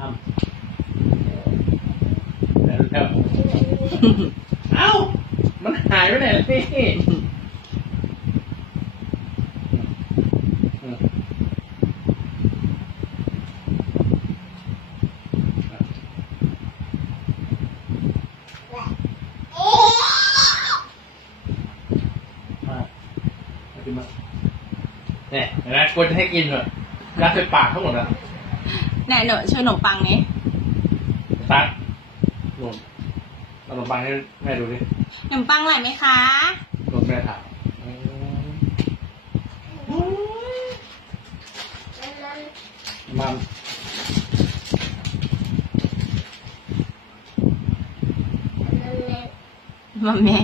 อ้ำแล้วแล้วเอ้า มันหายไปไหนล่ะนี่อืมมาเนมาเนี่ยเห็นไหมควรจะให้กินเหรอรัดใส่ปากทั้งหมดอะ ไหนหนูช่วยขนมปังนี้ตักหนุนเอาขนมปังให้แม่ดูดิขนมปังอร่อยไหมคะหนุนแม่ถามมัมมัมแม่